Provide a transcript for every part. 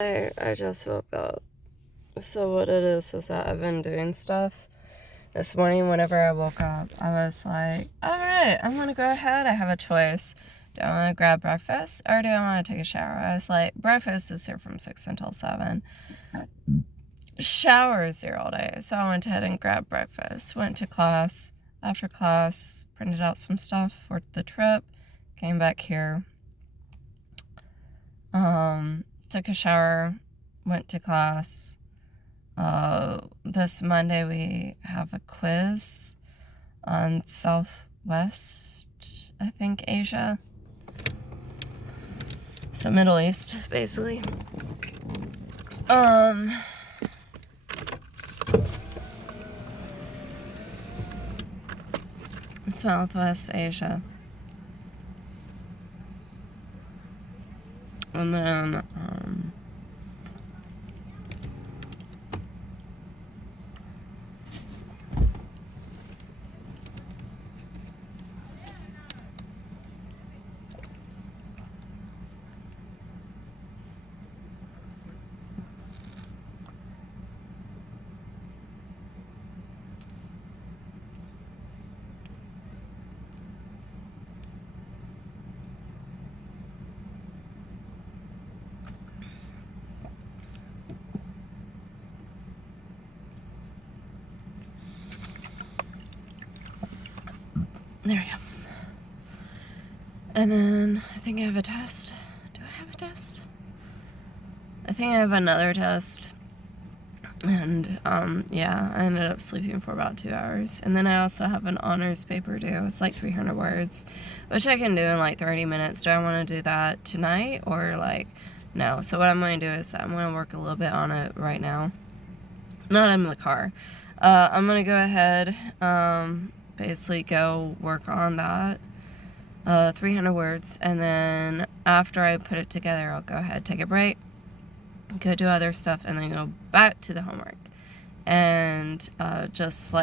I just woke up. So what it is that I've been doing stuff. This morning, whenever I woke up, I was like, alright, I'm gonna go ahead. I have a choice. Do I want to grab breakfast or do I want to take a shower? I was like, breakfast is here from 6 until 7. Shower is here all day. So I went ahead and grabbed breakfast. Went to class. After class, printed out some stuff for the trip. Came back here. Took a shower. Went to class. This Monday we have a quiz on Southwest, I think, Asia. So Middle East, basically. Southwest Asia. And then, there we go. And then I think I have a test. Do I have a test? I think I have another test. And, yeah, I ended up sleeping for about 2 hours. And then I also have an honors paper due. It's like 300 words, which I can do in like 30 minutes. Do I want to do that tonight or no? So what I'm going to do is I'm going to work a little bit on it right now. Not in the car. I'm going to go ahead, basically go work on that. 300 words, and then after I put it together, I'll go ahead, take a break, go do other stuff, and then go back to the homework and just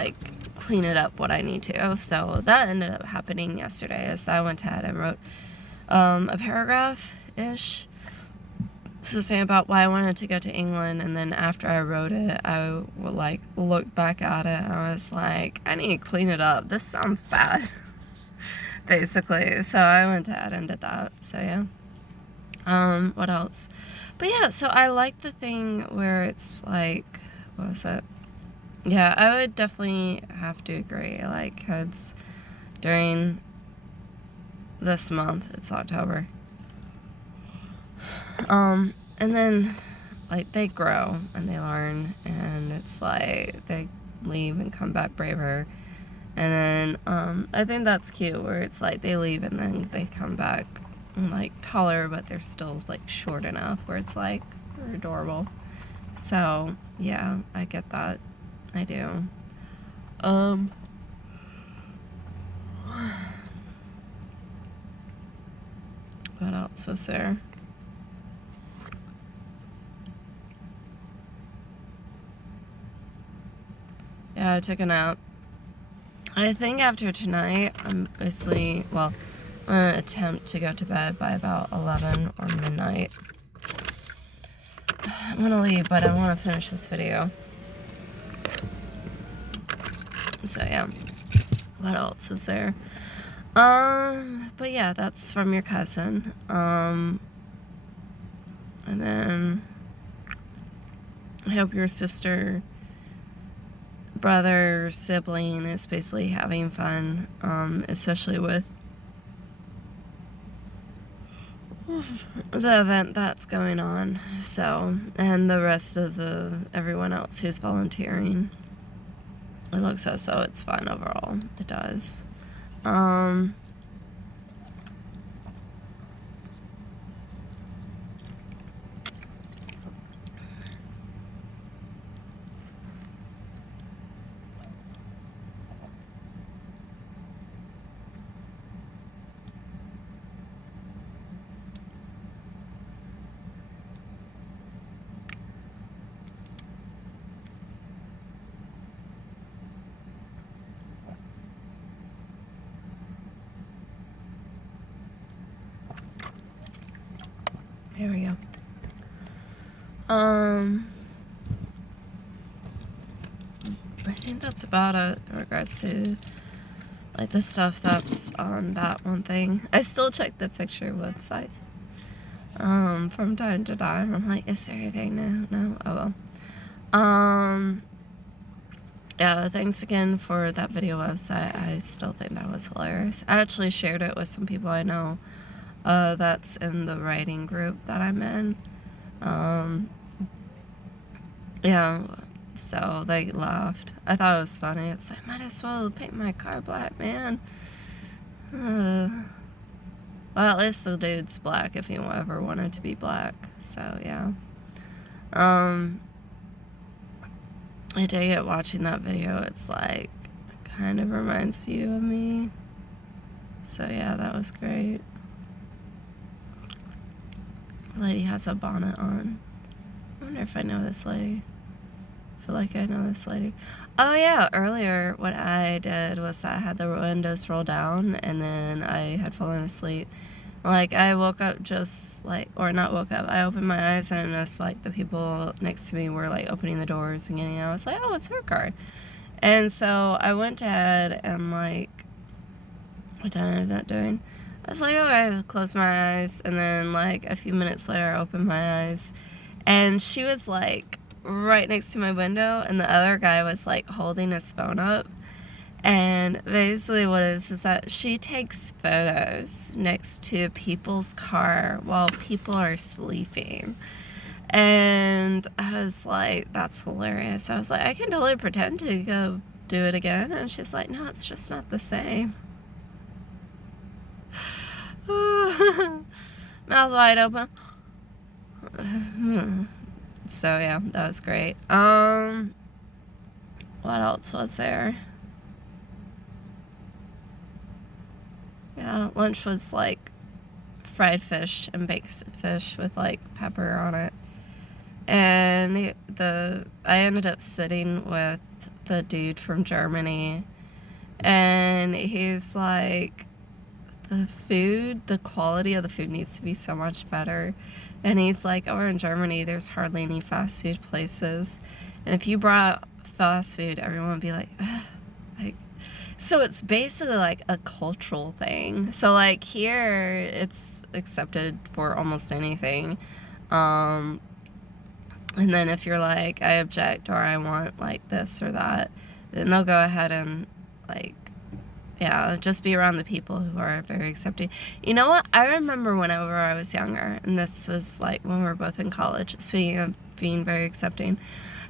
clean it up what I need to. So that ended up happening yesterday. Is I went ahead and wrote a paragraph-ish to say about why I wanted to go to England, and then after I wrote it, I would look back at it and I was like, I need to clean it up. This sounds bad. Basically, so I went ahead and did that. So yeah. What else? But yeah, so I like the thing where it's what was it? Yeah, I would definitely have to agree. It's during this month, it's October. And then they grow and they learn, and it's they leave and come back braver. And then, I think that's cute, where it's they leave and then they come back, taller, but they're still, short enough, where it's, they're adorable. So, yeah, I get that. I do. What else is there? Yeah, I took a nap. I think after tonight, I'm basically, I'm going to attempt to go to bed by about 11 or midnight. I'm going to leave, but I want to finish this video. So, yeah. What else is there? But yeah, that's from your cousin. And then I hope your sister, brother, sibling is basically having fun, especially with the event that's going on. So, and the rest of everyone else who's volunteering. It looks as though it's fun overall. It does. Um, I think that's about it in regards to like the stuff that's on that one thing. I still check the picture website from time to time. I'm like, is there anything new? No? Oh well. Yeah, thanks again for that video website. I still think that was hilarious. I actually shared it with some people I know that's in the writing group that I'm in. Yeah, so they laughed. I thought it was funny. It's like, might as well paint my car black, man. Well, at least the dude's black if he ever wanted to be black. So, yeah. I dig it watching that video. It's like, kind of reminds you of me. So, yeah, that was great. The lady has a bonnet on. I wonder if I know this lady. I feel like I know this lady. Oh yeah, earlier what I did was I had the windows rolled down and then I had fallen asleep. Like I woke up just like, or not woke up, I opened my eyes and I noticed like the people next to me were like opening the doors and getting out. I was like, oh, it's her car. And so I went ahead and like, what did I end up doing? I was like, okay, I closed my eyes and then like a few minutes later I opened my eyes and she was like right next to my window and the other guy was like holding his phone up. And basically what it is that she takes photos next to people's car while people are sleeping. And I was like, that's hilarious. I was like, I can totally pretend to go do it again. And she's like, no, it's just not the same. Mouth wide open. So yeah, that was great. What else was there? Yeah, lunch was like fried fish and baked fish with like pepper on it. And I ended up sitting with the dude from Germany, and he's like, the quality of the food needs to be so much better. And he's like, over in Germany, there's hardly any fast food places. And if you brought fast food, everyone would be like, ugh. Like, so it's basically like a cultural thing. So like here, it's accepted for almost anything. And then if you're like, I object or I want like this or that, then they'll go ahead and like, yeah, just be around the people who are very accepting. You know what? I remember whenever I was younger, and this was like when we were both in college, speaking of being very accepting.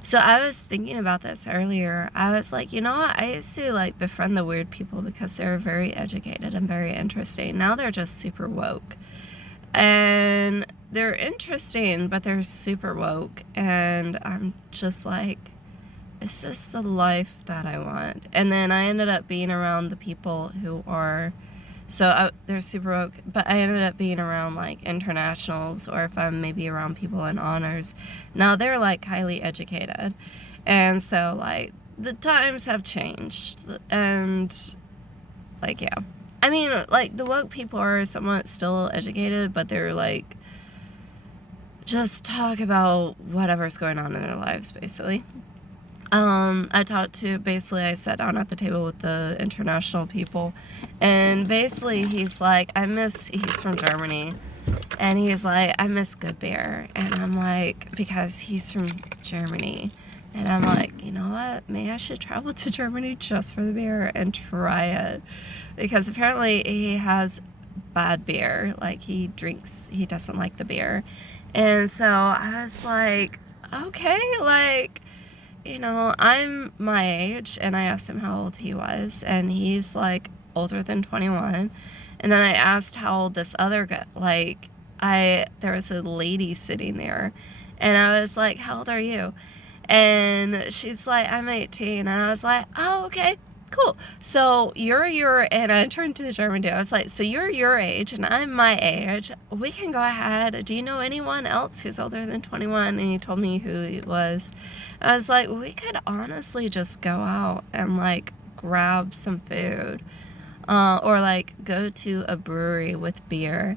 So I was thinking about this earlier. I was like, you know what? I used to like befriend the weird people because they were very educated and very interesting. Now they're just super woke. And they're interesting, but they're super woke. And I'm just like, is this the life that I want? And then I ended up being around the people who are, they're super woke, but I ended up being around like internationals, or if I'm maybe around people in honors. Now they're like highly educated. And so like the times have changed. And like, yeah. I mean, like the woke people are somewhat still educated, but they're like, just talk about whatever's going on in their lives, basically. I sat down at the table with the international people, and basically he's like, he's from Germany, and he's like, I miss good beer, and I'm like, because he's from Germany, and I'm like, you know what, maybe I should travel to Germany just for the beer and try it, because apparently he has bad beer, like he doesn't like the beer, and so I was like, okay, like, you know, I'm my age, and I asked him how old he was, and he's like older than 21. And then I asked how old this other guy, like, there was a lady sitting there, and I was like, how old are you? And she's like, I'm 18. And I was like, oh, okay, cool. So and I turned to the German dude. I was like, so you're your age and I'm my age. We can go ahead. Do you know anyone else who's older than 21? And he told me who he was. I was like, we could honestly just go out and like grab some food, or like go to a brewery with beer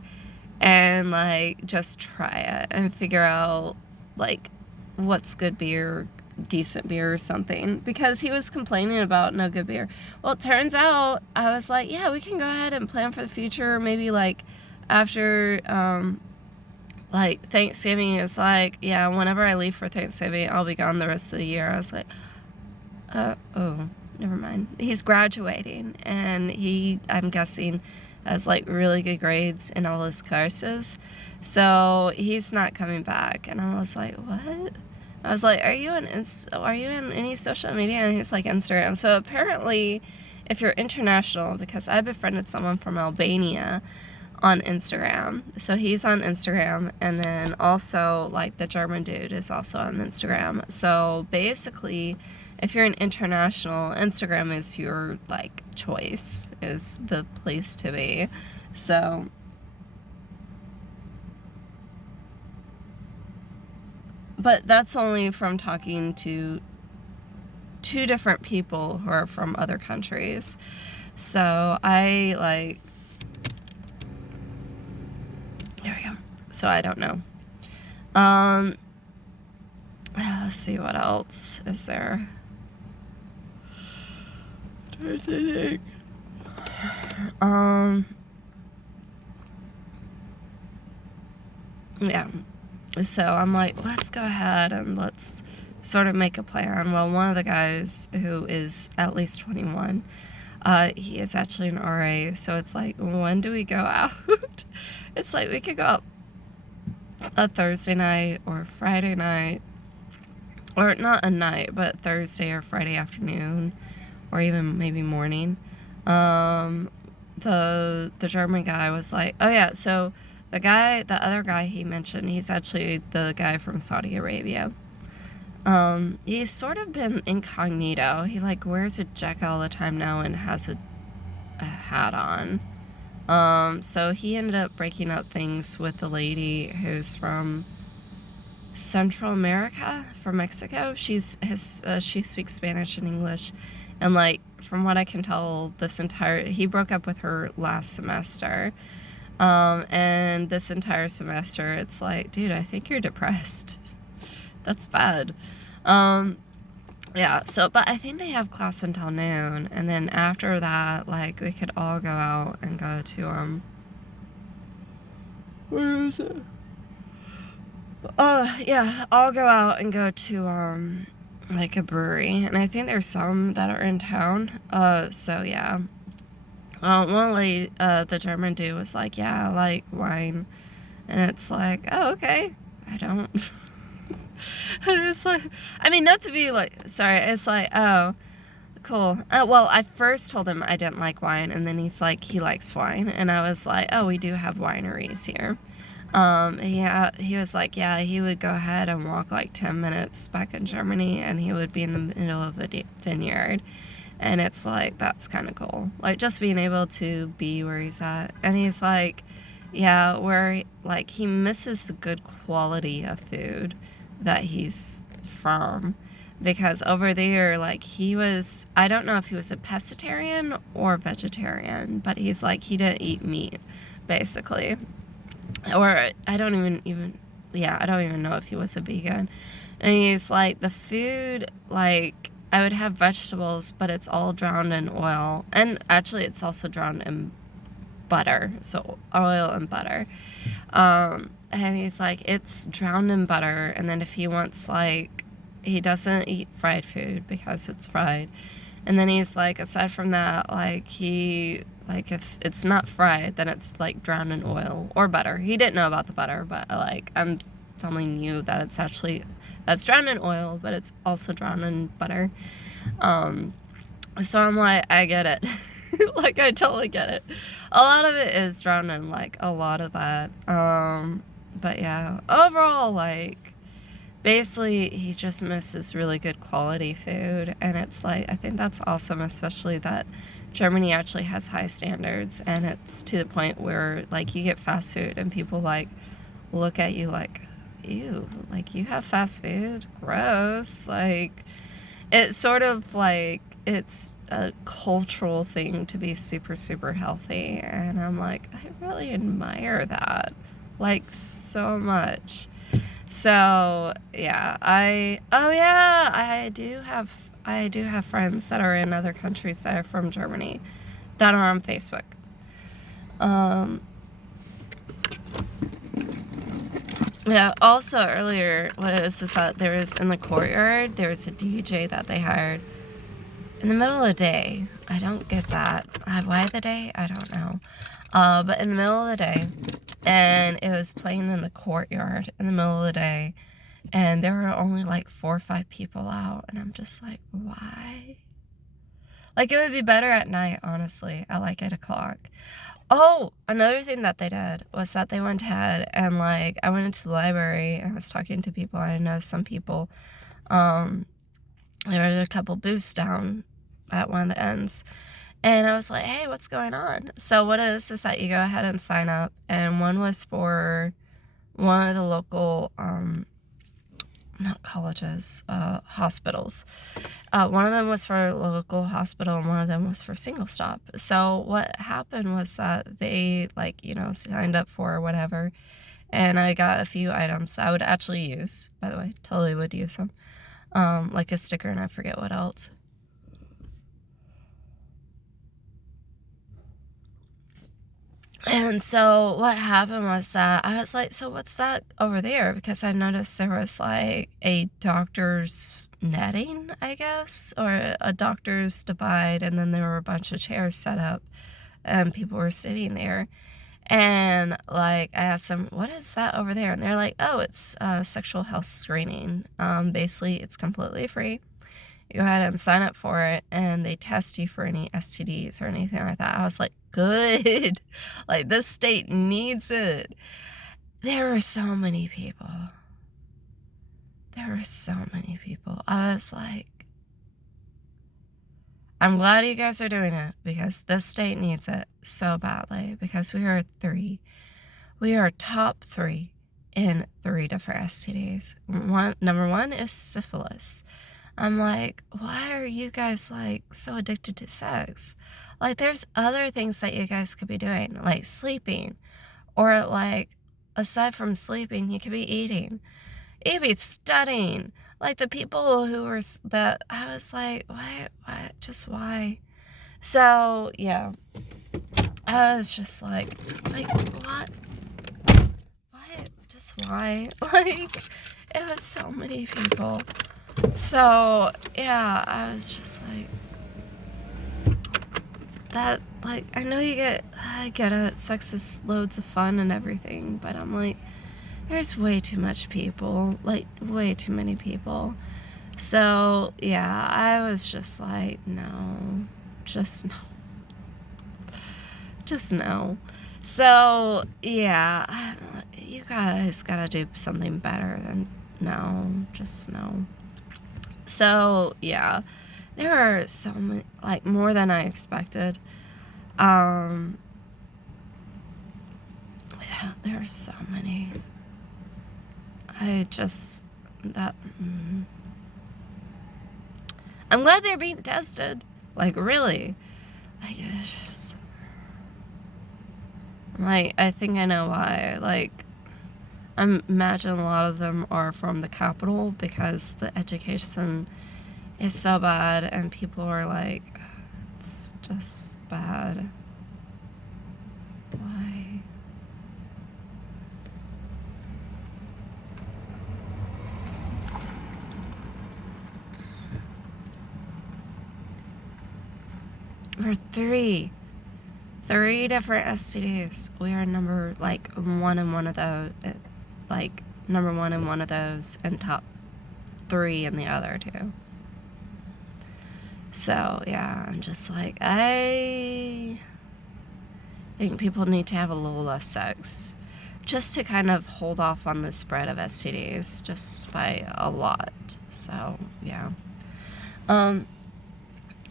and like just try it and figure out like, what's good beer, decent beer or something, because he was complaining about no good beer. Well, it turns out I was like, yeah, we can go ahead and plan for the future. Maybe like after like Thanksgiving. Is like, yeah, whenever I leave for Thanksgiving, I'll be gone the rest of the year. I was like, oh, never mind. He's graduating, and I'm guessing, has like really good grades in all his courses, so he's not coming back. And I was like, what? I was like, are you on any social media? And he's like, Instagram. So apparently, if you're international, because I befriended someone from Albania on Instagram. So he's on Instagram, and then also like the German dude is also on Instagram. So basically, if you're an international, Instagram is your like choice, is the place to be. So but that's only from talking to 2 different people who are from other countries. So I like, there we go. So I don't know. Let's see, what else is there. Yeah. So I'm like, let's go ahead and let's sort of make a plan. Well, one of the guys who is at least 21, he is actually an RA, so it's like, when do we go out? It's like, we could go out a Thursday night or Friday night, or not a night, but Thursday or Friday afternoon, or even maybe morning. The German guy was like, oh yeah, so the other guy he mentioned, he's actually the guy from Saudi Arabia. He's sort of been incognito. He like wears a jacket all the time now and has a hat on. So he ended up breaking up things with the lady who's from Central America, from Mexico. She speaks Spanish and English, and like from what I can tell, he broke up with her last semester. And this entire semester, it's like, dude, I think you're depressed. That's bad. Yeah, so, but I think they have class until noon, and then after that, like, we could all go out and go to, where is it? Yeah, I'll go out and go to, like, a brewery, and I think there's some that are in town, so, yeah. One lady, the German dude was like, yeah, I like wine, and it's like, oh, okay, I don't. It's like, I mean, not to be like, sorry, it's like, oh, cool. Well, I first told him I didn't like wine, and then he's like, he likes wine, and I was like, oh, we do have wineries here. Yeah, he was like, yeah, he would go ahead and walk like 10 minutes back in Germany, and he would be in the middle of a vineyard, and it's like, that's kind of cool, like, just being able to be where he's at. And he's like, yeah, where, like, he misses the good quality of food that he's from, because over there, like, I don't know if he was a pescatarian or vegetarian, but he's like, he didn't eat meat, basically, or I don't even know if he was a vegan. And he's like, the food, like, I would have vegetables, but it's all drowned in oil, and actually it's also drowned in butter, so oil and butter. And he's like, it's drowned in butter, and then if he wants, like, he doesn't eat fried food because it's fried. And then he's like, aside from that, like, if it's not fried, then it's, like, drowned in oil or butter. He didn't know about the butter, but, like, I'm telling you that that's drowned in oil, but it's also drowned in butter. So I'm like, I get it. Like, I totally get it. A lot of it is drowned in, like, a lot of that. But yeah, overall, like, basically, he just misses really good quality food, and it's like, I think that's awesome, especially that Germany actually has high standards, and it's to the point where, like, you get fast food, and people, like, look at you like, ew, like, you have fast food? Gross. Like, it's sort of like, it's a cultural thing to be super, super healthy, and I'm like, I really admire that, like, so much. So yeah, I do have friends that are in other countries that are from Germany that are on Facebook. Yeah, also earlier, what it is that there was in the courtyard, there was a DJ that they hired in the middle of the day. I don't get that. Why the day? I don't know. But in the middle of the day, and it was playing in the courtyard in the middle of the day, and there were only like 4 or 5 people out, and I'm just like, why? Like, it would be better at night, honestly, at like 8 o'clock. Oh, another thing that they did was that they went ahead and, like, I went into the library and I was talking to people. I know some people. There were a couple booths down at one of the ends. And I was like, hey, what's going on? So what it is that you go ahead and sign up. And one was for one of the local, not colleges, hospitals. One of them was for a local hospital and one of them was for single stop. So what happened was that they, like, signed up for whatever. And I got a few items I would actually use, by the way. Totally would use them. Like a sticker and I forget what else. And so what happened was that I was like, so what's that over there? Because I noticed there was like a doctor's netting, I guess, or a doctor's divide. And then there were a bunch of chairs set up and people were sitting there. And like, I asked them, what is that over there? And they're like, oh, it's a sexual health screening. Basically, it's completely free. You go ahead and sign up for it, and they test you for any STDs or anything like that. I was like, good. Like, this state needs it. There were so many people. I was like, I'm glad you guys are doing it because this state needs it so badly because we are 3. We are top 3 in 3 different STDs. Number 1 is syphilis. I'm like, why are you guys, like, so addicted to sex? Like, there's other things that you guys could be doing, like sleeping. Or, like, aside from sleeping, you could be eating. You could be studying. Like, the people who were, that, I was like, why, just why? So, yeah. I was just like, what? What? Just why? Like, it was so many people. So, yeah, I was just like, that, like, I know I get it, sex is loads of fun and everything, but I'm like, there's way too much people, like, way too many people. So, yeah, I was just like, no, just no. Just no. So, yeah, you guys gotta do something better than no, just no. So, yeah, there are so many, like, more than I expected. Yeah, there are so many. I'm glad they're being tested. Like, really. Like, it's just, like, I think I know why. Like, I imagine a lot of them are from the capital because the education is so bad and people are like, it's just bad. Why? We're 3 different STDs. We are number, like, 1 in one of those, like, number 1 in one of those and top 3 in the other 2. So, yeah, I'm just like, I think people need to have a little less sex just to kind of hold off on the spread of STDs just by a lot. So, yeah.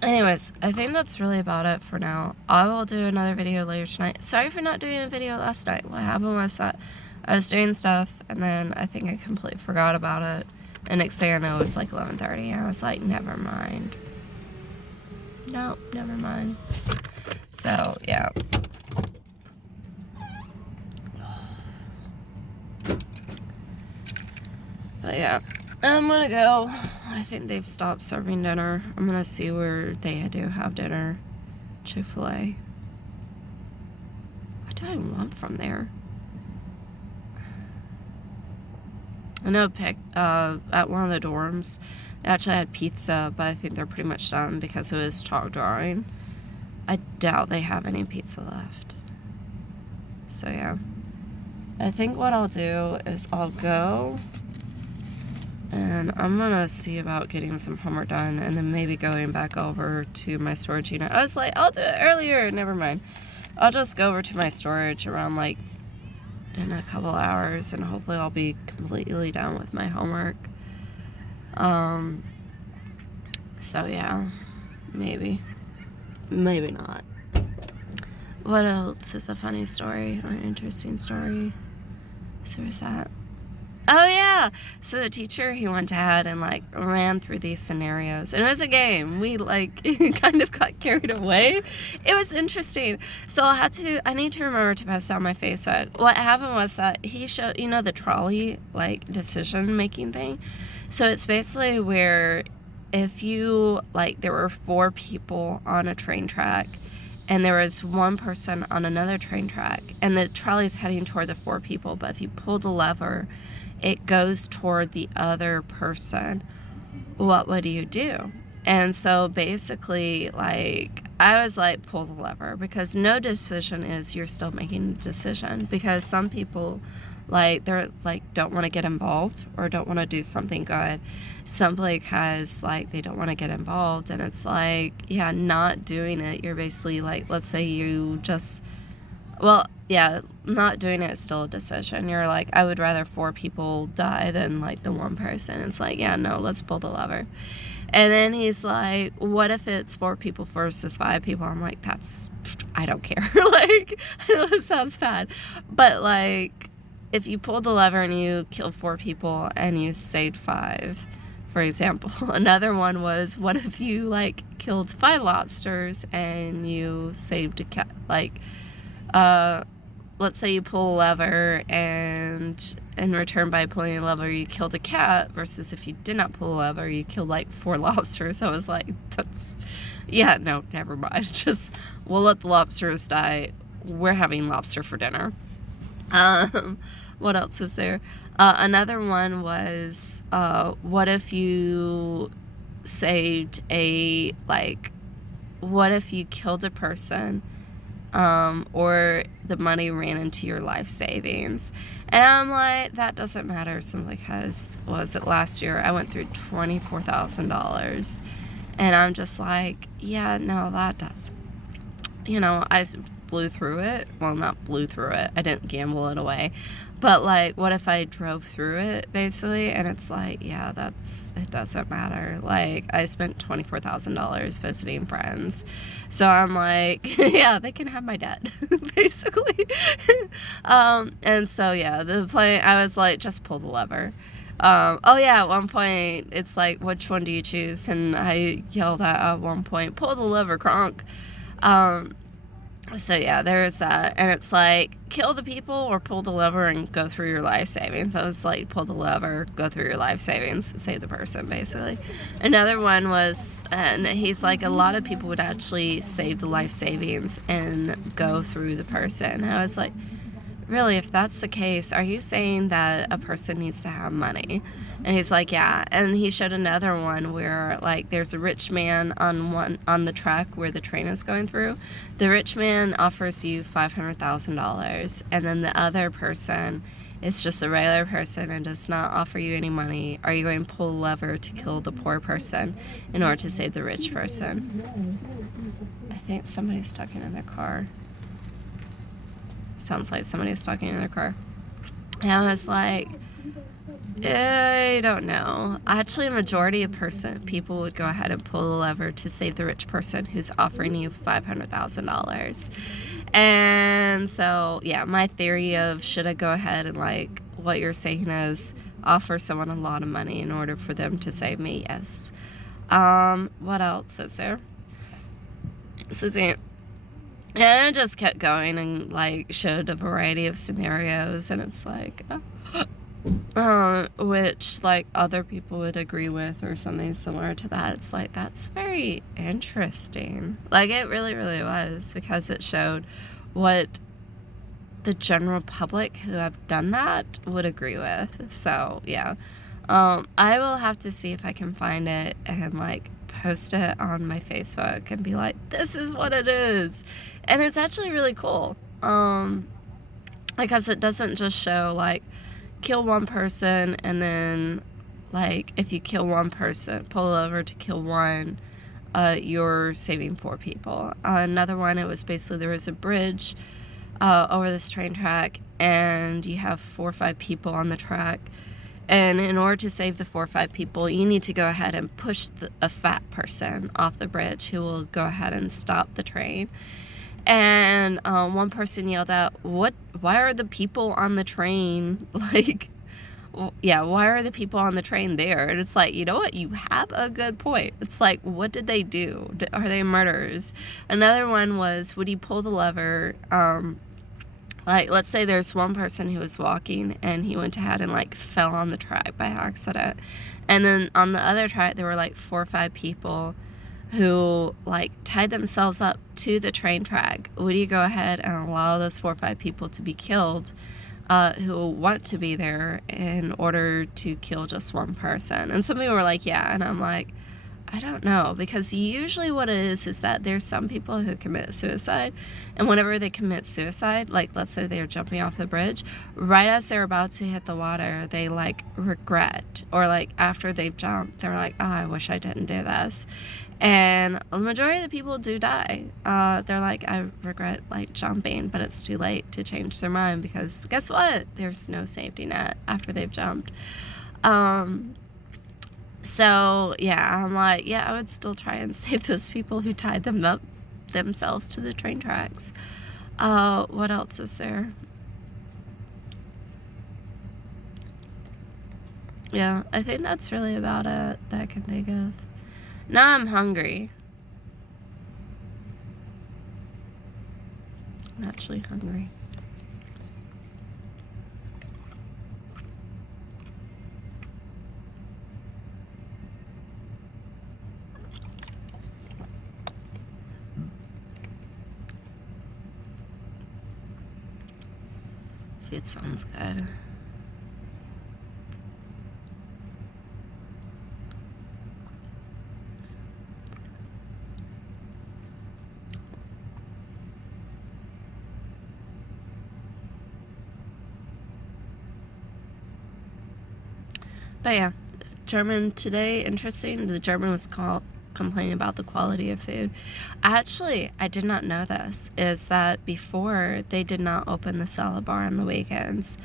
Anyways, I think that's really about it for now. I will do another video later tonight. Sorry for not doing a video last night. What happened was that I was doing stuff and then I think I completely forgot about it. And next thing I know, it was like 11:30 and I was like, never mind. Nope, never mind. So, yeah. But yeah, I'm gonna go. I think they've stopped serving dinner. I'm gonna see where they do have dinner. Chick-fil-A. What do I want from there? I know at one of the dorms, they actually had pizza, but I think they're pretty much done because it was chalk drawing. I doubt they have any pizza left. So yeah. I think what I'll do is I'll go and I'm gonna see about getting some homework done and then maybe going back over to my storage unit. I was like, I'll do it earlier. Never mind. I'll just go over to my storage around like in a couple hours and hopefully I'll be completely done with my homework. So yeah, maybe not. What else is a funny story or interesting story? So where's that? Oh yeah, so the teacher he went ahead and like ran through these scenarios, and it was a game. We like kind of got carried away. It was interesting. So I need to remember to post on my Facebook. What happened was that he showed, the trolley like decision making thing. So it's basically where if you like there were 4 people on a train track and there was one person on another train track and the trolley's heading toward the 4 people, but if you pull the lever it goes toward the other person, what would you do? And so basically, like, I was like, pull the lever, because no decision is you're still making a decision, because some people, like, they're like, don't want to get involved or don't want to do something good simply because, like, they don't want to get involved. And it's like, yeah, not doing it, you're basically like, let's say you just, well, yeah, not doing it is still a decision. You're like, I would rather 4 people die than like the one person. It's like, yeah, no, let's pull the lever. And then he's like, what if it's 4 people versus 5 people? I'm like, I don't care. Like, I know it sounds bad, but like, if you pull the lever and you kill 4 people and you saved 5, for example. Another one was, what if you like killed 5 lobsters and you saved a cat? Like, let's say you pull a lever and in return by pulling a lever you killed a cat, versus if you did not pull a lever you killed like 4 lobsters. I was like, no, never mind. Just, we'll let the lobsters die. We're having lobster for dinner. What else is there? Another one was, what if you saved what if you killed a person or the money ran into your life savings? And I'm like, that doesn't matter, simply because, was it last year I went through $24,000, and I'm just like, yeah, no, that does. I blew through it. Well, not blew through it, I didn't gamble it away, but like, what if I drove through it, basically? And it's like, yeah, it doesn't matter. Like, I spent $24,000 visiting friends, so I'm like, yeah, they can have my debt, basically. And so yeah, I was like, just pull the lever. At one point it's like, which one do you choose? And I yelled at one point, pull the lever, Kronk. So yeah, there's that, and it's like, kill the people or pull the lever and go through your life savings. I was like, pull the lever, go through your life savings, save the person, basically. Another one was, and he's like, a lot of people would actually save the life savings and go through the person. I was like, really, if that's the case, are you saying that a person needs to have money? And he's like, yeah. And he showed another one where, like, there's a rich man on the track where the train is going through. The rich man offers you $500,000, and then the other person is just a regular person and does not offer you any money. Are you going to pull a lever to kill the poor person in order to save the rich person? I think somebody's talking in their car. Sounds like somebody's talking in their car. And I was like, I don't know. Actually, a majority of people would go ahead and pull the lever to save the rich person who's offering you $500,000. And so, yeah, my theory of, should I go ahead and, like, what you're saying is offer someone a lot of money in order for them to save me? Yes. What else is there? Susie. And I just kept going and, like, showed a variety of scenarios, and it's like, which like other people would agree with or something similar to that. It's like, that's very interesting. Like, it really, really was, because it showed what the general public who have done that would agree with. So yeah, I will have to see if I can find it and like post it on my Facebook and be like, this is what it is. And it's actually really cool, because it doesn't just show like kill one person and then like if you kill one person, pull over to kill one, you're saving 4 people. Another one, it was basically there was a bridge over this train track, and you have 4 or 5 people on the track, and in order to save the 4 or 5 people, you need to go ahead and push a fat person off the bridge who will go ahead and stop the train. And one person yelled out, why are the people on the train, like, yeah, why are the people on the train there? And it's like, you know what? You have a good point. It's like, what did they do? Are they murderers? Another one was, would you pull the lever? Like, let's say there's one person who was walking and he went ahead and like fell on the track by accident. And then on the other track, there were like 4 or 5 people who like tied themselves up to the train track. Would you go ahead and allow those 4 or 5 people to be killed who want to be there in order to kill just one person? And some people were like, yeah. And I'm like, I don't know, because usually what it is that there's some people who commit suicide, and whenever they commit suicide, like let's say they're jumping off the bridge, right as they're about to hit the water, they like regret, or like after they've jumped, they're like, oh, I wish I didn't do this. And the majority of the people do die. They're like, I regret like jumping, but it's too late to change their mind, because guess what? There's no safety net after they've jumped. So yeah, I'm like, yeah, I would still try and save those people who tied them up themselves to the train tracks. What else is there? Yeah, I think that's really about it that I can think of. Now I'm hungry. I'm actually hungry. Food sounds good. But yeah, German today, interesting. The German was complaining about the quality of food. Actually, I did not know this, is that before they did not open the salad bar on the weekends.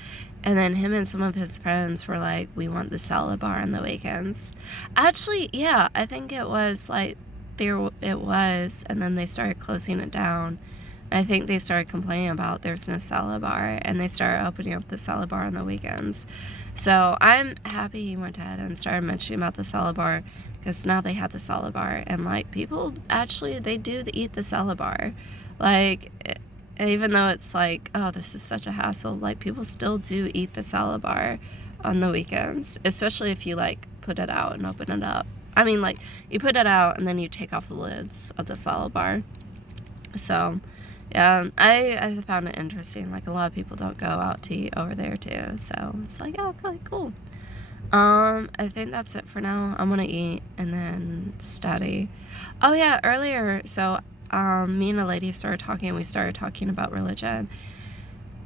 And then him and some of his friends were like, we want the salad bar on the weekends. Actually, yeah, I think it was like it was, and then they started closing it down. I think they started complaining about there's no salad bar, and they started opening up the salad bar on the weekends. So I'm happy he went ahead and started mentioning about the salad bar, because now they have the salad bar, and like people actually, they do eat the salad bar. Like, even though it's like, oh, this is such a hassle, like people still do eat the salad bar on the weekends, especially if you like put it out and open it up. I mean, like, you put it out and then you take off the lids of the salad bar. So yeah, I found it interesting. Like, a lot of people don't go out to eat over there too. So it's like, oh, okay, cool. I think that's it for now. I'm gonna eat and then study. Oh yeah, earlier, so me and a lady started talking, and we started talking about religion.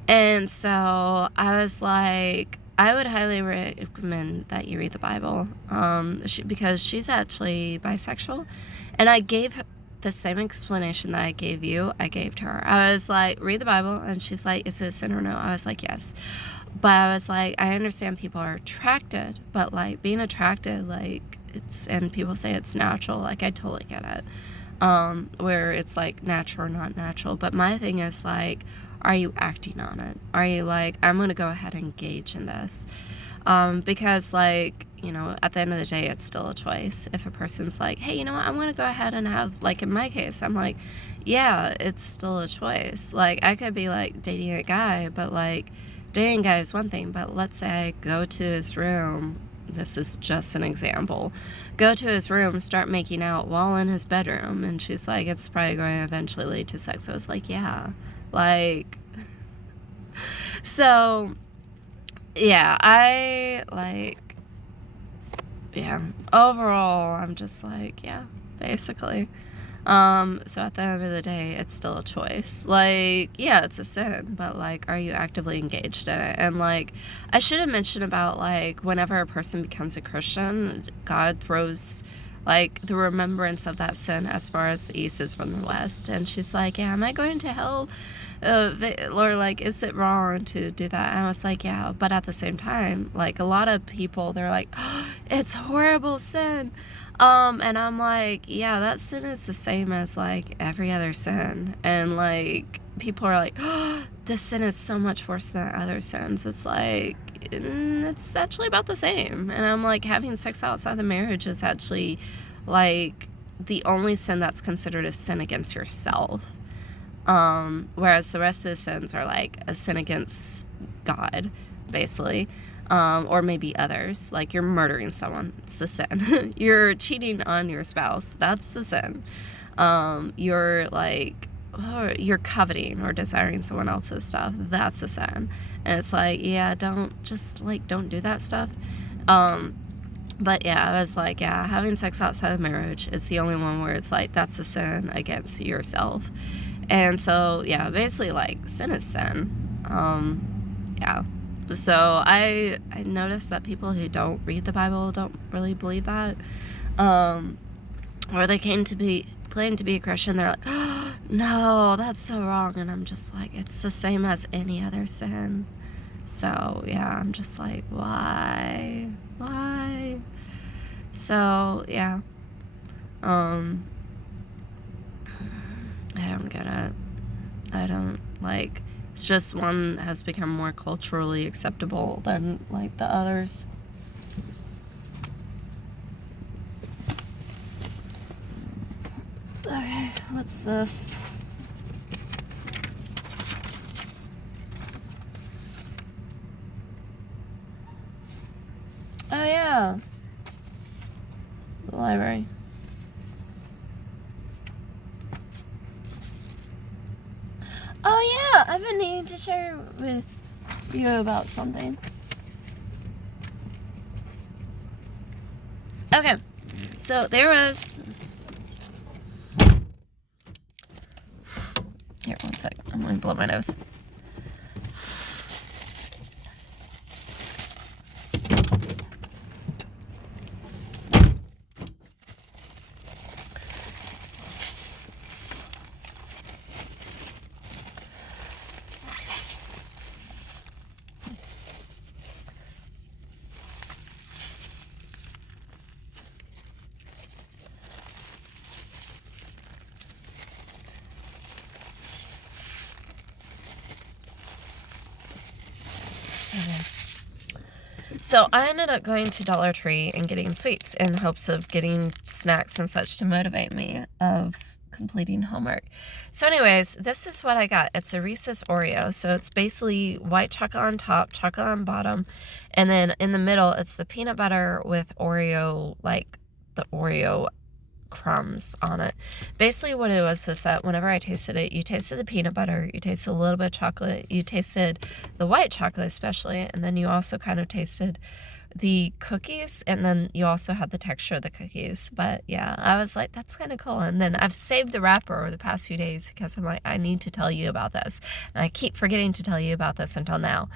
And so I was like, I would highly recommend that you read the Bible, because she's actually bisexual, and I gave her the same explanation that I gave you, I gave to her. I was like, read the Bible, and she's like, is it a sin or no? I was like, yes. But I was like, I understand people are attracted, but like being attracted, like and people say it's natural, like I totally get it. Where it's like natural or not natural. But my thing is like, are you acting on it? Are you like, I'm going to go ahead and engage in this? Because like, you know, at the end of the day, it's still a choice. If a person's like, hey, you know what, I'm going to go ahead and have, like in my case, I'm like, yeah, it's still a choice. Like, I could be like dating a guy, but like, dating guy is one thing, but let's say I go to his room. This is just an example. Go to his room, start making out while in his bedroom, and she's like, it's probably going to eventually lead to sex. I was like, yeah. Like, so, yeah, overall, I'm just like, yeah, basically. So at the end of the day, it's still a choice. Like, yeah, it's a sin, but like, are you actively engaged in it? And like, I should have mentioned about like, whenever a person becomes a Christian, God throws like the remembrance of that sin as far as the east is from the west. And she's like, yeah, am I going to hell? Or like, is it wrong to do that? And I was like, yeah, but at the same time, like a lot of people, they're like, oh, it's horrible sin. And I'm like, yeah, that sin is the same as like every other sin. And like, people are like, oh, this sin is so much worse than other sins. It's like, it's actually about the same. And I'm like, having sex outside the marriage is actually like the only sin that's considered a sin against yourself. Whereas the rest of the sins are like a sin against God, basically. Or maybe others, like you're murdering someone, it's a sin. You're cheating on your spouse, that's a sin. You're like, you're coveting or desiring someone else's stuff, that's a sin. And it's like, yeah, don't do that stuff. But yeah, I was like, yeah, having sex outside of marriage is the only one where it's like, that's a sin against yourself. And so, yeah, basically, like, sin is sin. Yeah. So I noticed that people who don't read the Bible don't really believe that. Or they claim to be a Christian. They're like, oh, no, that's so wrong. And I'm just like, it's the same as any other sin. So, yeah, I'm just like, why? So, yeah. I don't get it. I don't, like, it's just one has become more culturally acceptable than, like, the others. Okay, what's this? Oh, yeah. The library. Oh, yeah, I've been needing to share with you about something. Okay, so there was... Here, one sec. I'm going to blow my nose. So I ended up going to Dollar Tree and getting sweets in hopes of getting snacks and such to motivate me of completing homework. So anyways, this is what I got. It's a Reese's Oreo. So it's basically white chocolate on top, chocolate on bottom, and then in the middle it's the peanut butter with Oreo, like the Oreo crumbs on it. Basically what it was that whenever I tasted it, you tasted the peanut butter, you tasted a little bit of chocolate, you tasted the white chocolate especially, and then you also kind of tasted the cookies, and then you also had the texture of the cookies. But yeah, I was like, that's kind of cool. And then I've saved the wrapper over the past few days because I'm like, I need to tell you about this, and I keep forgetting to tell you about this until now.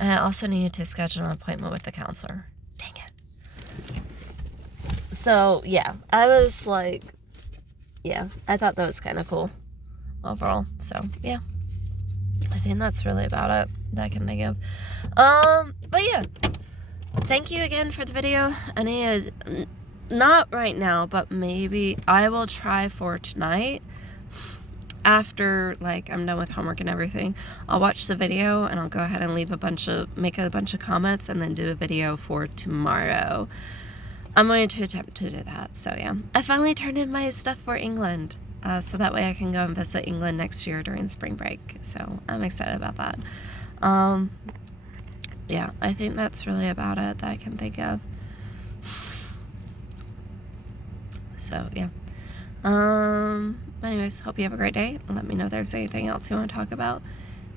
And I also needed to schedule an appointment with the counselor. Dang it. So, yeah, I was like, yeah, I thought that was kind of cool overall. So, yeah, I think that's really about it that I can think of. But yeah, thank you again for the video. I need, not right now, but maybe I will try for tonight. After, like, I'm done with homework and everything, I'll watch the video and I'll go ahead and make a bunch of comments and then do a video for tomorrow. I'm going to attempt to do that. So yeah, I finally turned in my stuff for England, so that way I can go and visit England next year during spring break. So I'm excited about that. yeah, I think that's really about it that I can think of. So, yeah. Anyways, hope you have a great day. Let me know if there's anything else you want to talk about.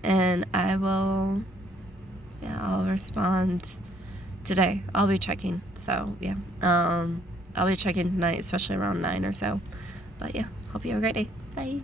And I'll respond today. I'll be checking. So, yeah. I'll be checking tonight, especially around 9 or so. But, yeah, hope you have a great day. Bye.